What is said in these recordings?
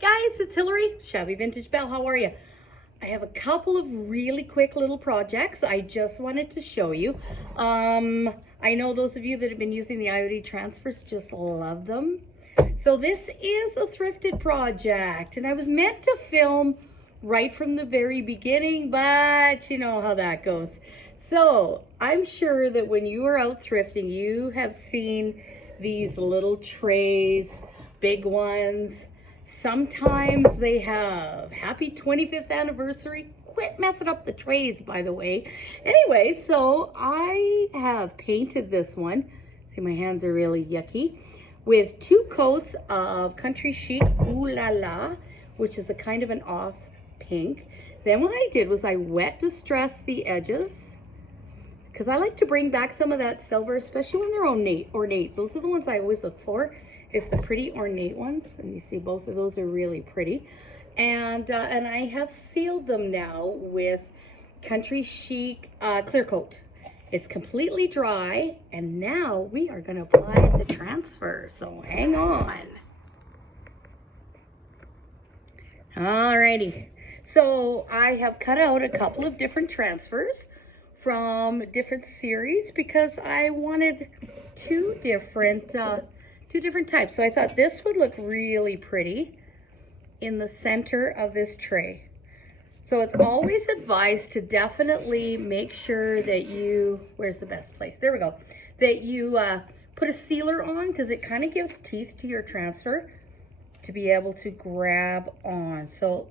guys, it's Hillary, Shabby Vintage Belle. How are you? I have a couple of really quick little projects I just wanted to show you. I know those of you that have been using the IoT transfers just love them. So this is a thrifted project, and I was meant to film right from the very beginning, but you know how that goes. So I'm sure that when you are out thrifting, you have seen these little trays, big ones. Sometimes they have happy 25th anniversary. Quit messing up the trays, by the way. Anyway, so I have painted this one. See, my hands are really yucky. With 2 coats of Country Chic Ooh La La, which is a kind of an off pink. Then what I did was I wet distressed the edges, because I like to bring back some of that silver, especially when they're ornate. Those are the ones I always look for, is the pretty ornate ones. And you see both of those are really pretty. And I have sealed them now with Country Chic clear coat. It's completely dry, and now we are going to apply the transfer, so hang on. Alrighty, so I have cut out a couple of different transfers from different series because I wanted two different types. So I thought this would look really pretty in the center of this tray. So it's always advised to definitely make sure that you, where's the best place? There we go. That you put a sealer on, because it kind of gives teeth to your transfer to be able to grab on. So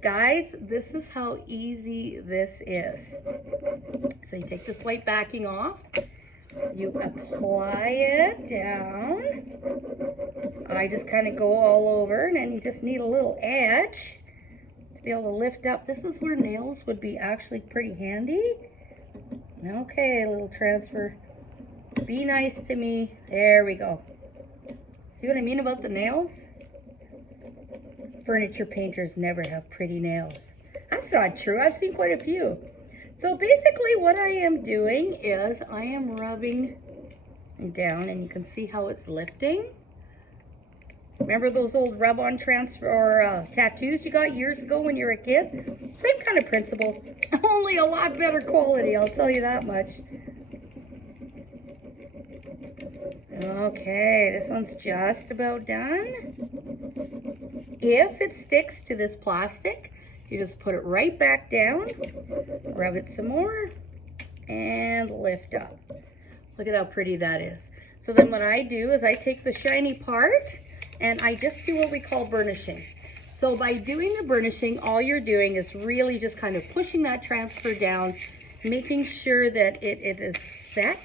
guys, this is how easy this is. So you take this white backing off, you apply it down. I just kind of go all over, and then you just need a little edge to be able to lift up. This is where nails would be actually pretty handy. Okay, a little transfer. Be nice to me. There we go. See what I mean about the nails? Furniture painters never have pretty nails. That's not true. I've seen quite a few. So basically what I am doing is I am rubbing down, and you can see how it's lifting. Remember those old rub-on transfer or tattoos you got years ago when you were a kid? Same kind of principle, only a lot better quality, I'll tell you that much. Okay, this one's just about done. If it sticks to this plastic, you just put it right back down, rub it some more, and lift up. Look at how pretty that is. So then what I do is I take the shiny part, and I just do what we call burnishing. So by doing the burnishing, all you're doing is really just kind of pushing that transfer down, making sure that it is set.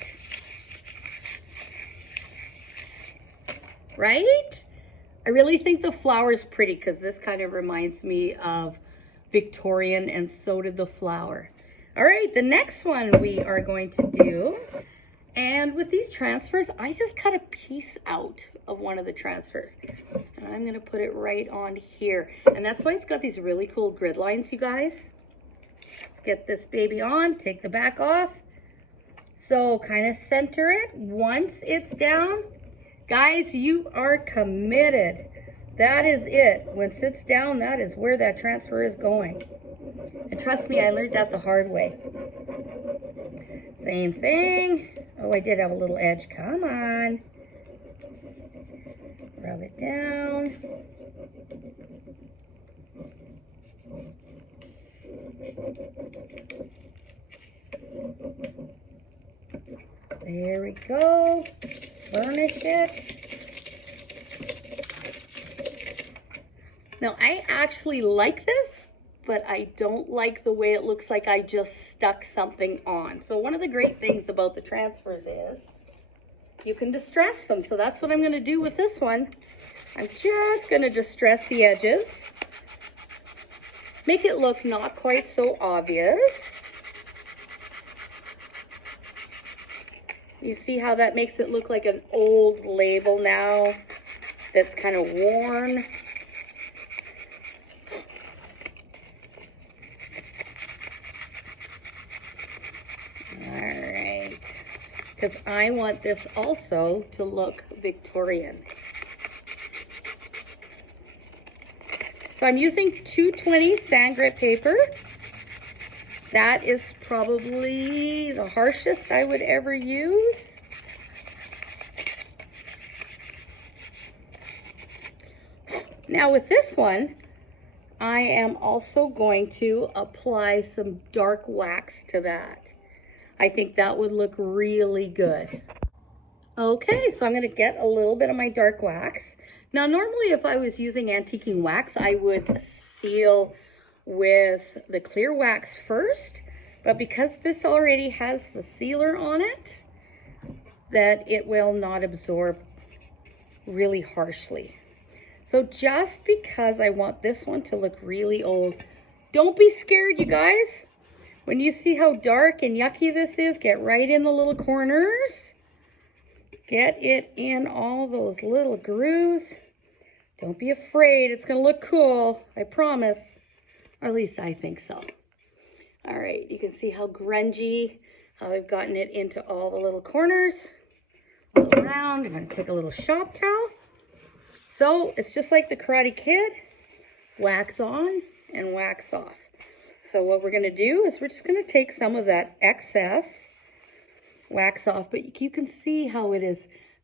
Right? I really think the flower's pretty, because this kind of reminds me of Victorian, and so did the flower. All right, the next one we are going to do, and with these transfers, I just cut a piece out of one of the transfers. And I'm going to put it right on here. And that's why it's got these really cool grid lines, you guys. Let's get this baby on, take the back off. So kind of center it. Once it's down, guys, you are committed. That is it. When it sits down, that is where that transfer is going. And trust me, I learned that the hard way. Same thing. Oh, I did have a little edge. Come on. Rub it down. There we go. Burnish it. Now, I actually like this, but I don't like the way it looks like I just stuck something on. So one of the great things about the transfers is you can distress them. So that's what I'm going to do with this one. I'm just going to distress the edges. Make it look not quite so obvious. You see how that makes it look like an old label now that's kind of worn. Alright, because I want this also to look Victorian. So I'm using 220 sand grit paper. That is probably the harshest I would ever use. Now with this one, I am also going to apply some dark wax to that. I think that would look really good. Okay, so I'm gonna get a little bit of my dark wax. Now normally if I was using antiquing wax, I would seal with the clear wax first, but because this already has the sealer on it, that it will not absorb really harshly. So just because I want this one to look really old, don't be scared, you guys. When you see how dark and yucky this is, get right in the little corners. Get it in all those little grooves. Don't be afraid, it's gonna look cool, I promise. Or at least I think so. All right, you can see how grungy, how I've gotten it into all the little corners. All around, I'm gonna take a little shop towel. So it's just like the Karate Kid, wax on and wax off. So what we're gonna do is we're just gonna take some of that excess wax off, but you can see how it has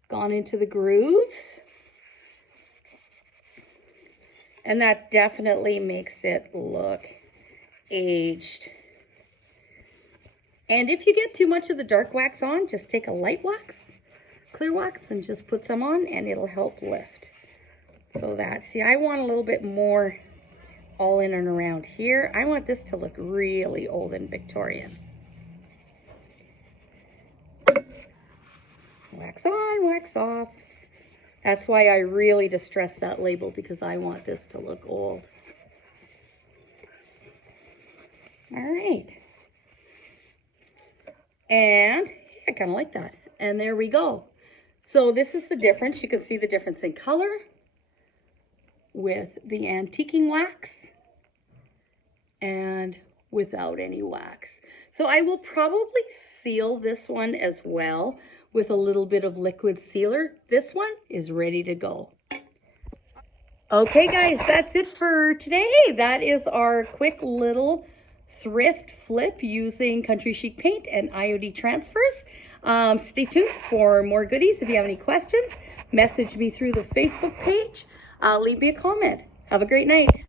gone into the grooves. And that definitely makes it look aged. And if you get too much of the dark wax on, just take a light wax, clear wax, and just put some on and it'll help lift. So that, see, I want a little bit more all in and around here. I want this to look really old and Victorian. Wax on, wax off. That's why I really distress that label, because I want this to look old. All right. And I kind of like that. And there we go. So this is the difference. You can see the difference in color with the antiquing wax and without any wax. So I will probably seal this one as well with a little bit of liquid sealer. This one is ready to go. Okay guys, that's it for today. That is our quick little thrift flip using Country Chic paint and IOD transfers. Stay tuned for more goodies. If you have any questions, message me through the Facebook page. Leave me a comment. Have a great night.